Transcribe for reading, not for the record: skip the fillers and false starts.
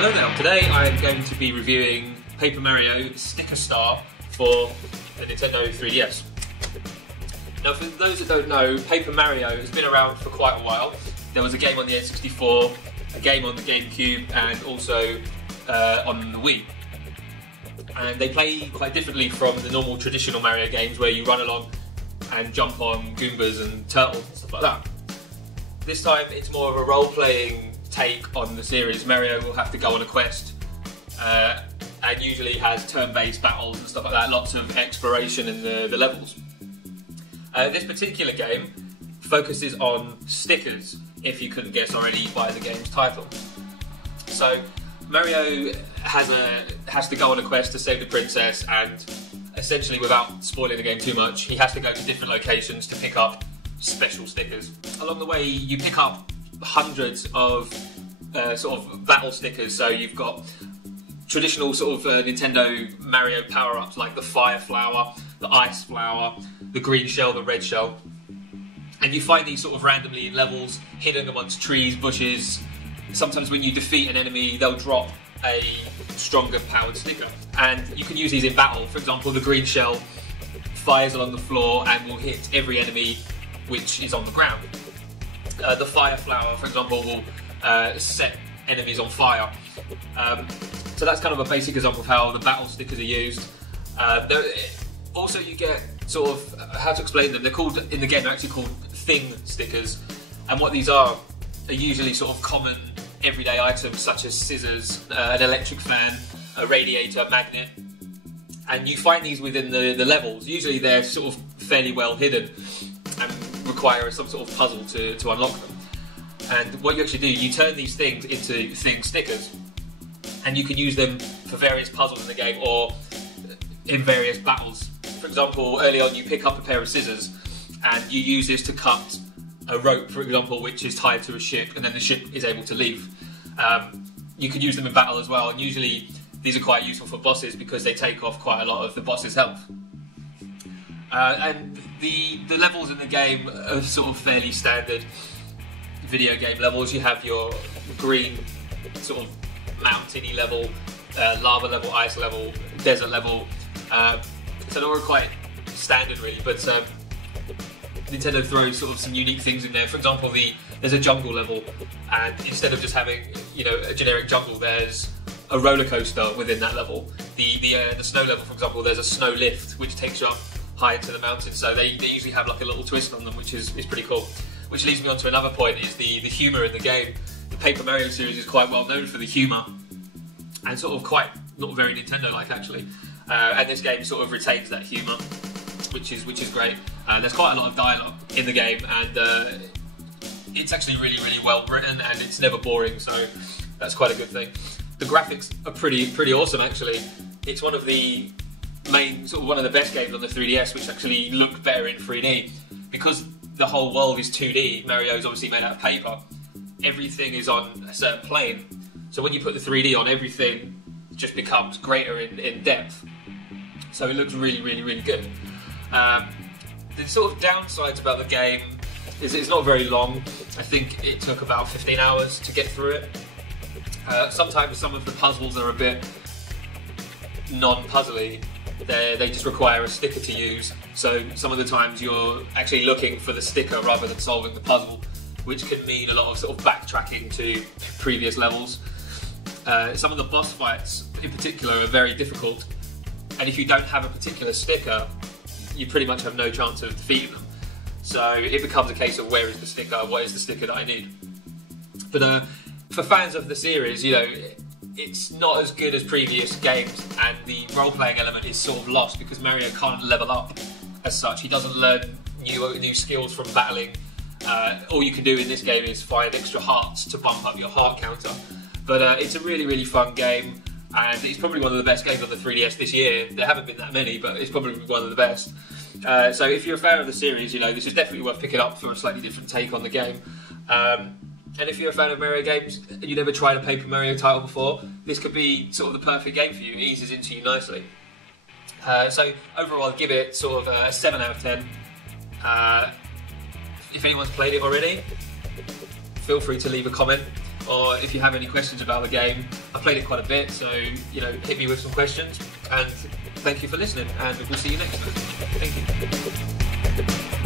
Hello there, today I'm going to be reviewing Paper Mario Stiker Star for the Nintendo 3DS. Now for those that don't know, Paper Mario has been around for quite a while. There was a game on the N64, a game on the GameCube and also on the Wii. And they play quite differently from the normal traditional Mario games where you run along and jump on Goombas and turtles and stuff like that. This time it's more of a role-playing take on the series. Mario will have to go on a quest and usually has turn-based battles and stuff like that, lots of exploration in the levels. This particular game focuses on stickers, if you couldn't guess already by the game's title. So Mario has to go on a quest to save the princess, and essentially, without spoiling the game too much, he has to go to different locations to pick up special stickers. Along the way you pick up hundreds of sort of battle stickers, so you've got traditional sort of Nintendo Mario power-ups like the fire flower, the ice flower, the green shell, the red shell, and you find these sort of randomly in levels, hidden amongst trees, bushes. Sometimes when you defeat an enemy they'll drop a stronger powered sticker, and you can use these in battle. For example, the green shell fires along the floor and will hit every enemy which is on the ground. The fire flower, for example, will set enemies on fire. So that's kind of a basic example of how the battle stickers are used. Also you get sort of, how to explain them, they're called, in the game they're actually called thing stickers, and what these are usually sort of common everyday items such as scissors, an electric fan, a radiator, a magnet, and you find these within the levels. Usually they're sort of fairly well hidden and require some sort of puzzle to unlock them. And what you actually do, you turn these things into thing stickers, and you can use them for various puzzles in the game or in various battles. For example, early on you pick up a pair of scissors and you use this to cut a rope, for example, which is tied to a ship, and then the ship is able to leave. You can use them in battle as well, and usually these are quite useful for bosses because they take off quite a lot of the boss's health. And the levels in the game are sort of fairly standard video game levels. You have your green sort of mountainy level, lava level, ice level, desert level. So they're all quite standard really, but Nintendo throws sort of some unique things in there. For example, there's a jungle level, and instead of just having, you know, a generic jungle, there's a roller coaster within that level. The snow level, for example, there's a snow lift which takes you up high into the mountains. So they usually have like a little twist on them, which is pretty cool. Which leads me on to another point: is the humour in the game. The Paper Mario series is quite well known for the humour, and sort of quite not very Nintendo-like actually. And this game sort of retains that humour, which is great. There's quite a lot of dialogue in the game, and it's actually really well written, and it's never boring, so that's quite a good thing. The graphics are pretty awesome actually. It's one of the one of the best games on the 3DS, which actually look better in 3D. Because the whole world is 2D, Mario's obviously made out of paper, everything is on a certain plane, so when you put the 3D on, everything just becomes greater in depth. So it looks really good. The sort of downsides about the game is it's not very long. I think it took about 15 hours to get through it. Sometimes some of the puzzles are a bit non-puzzly. They just require a sticker to use, so some of the times you're actually looking for the sticker rather than solving the puzzle, which can mean a lot of sort of backtracking to previous levels. Some of the boss fights in particular are very difficult, and if you don't have a particular sticker, you pretty much have no chance of defeating them. So it becomes a case of where is the sticker, what is the sticker that I need. But for fans of the series, you know, it's not as good as previous games, and the role-playing element is sort of lost because Mario can't level up as such. He doesn't learn new skills from battling. All you can do in this game is find extra hearts to bump up your heart counter. But it's a really fun game, and it's probably one of the best games on the 3DS this year. There haven't been that many, but it's probably one of the best. So if you're a fan of the series, you know, this is definitely worth picking up for a slightly different take on the game. And if you're a fan of Mario games and you've never tried a Paper Mario title before, this could be sort of the perfect game for you. It eases into you nicely. So overall, I'll give it sort of a 7 out of 10. If anyone's played it already, feel free to leave a comment. or if you have any questions about the game. I played it quite a bit, so hit me with some questions. And thank you for listening, and we'll see you next time. Thank you.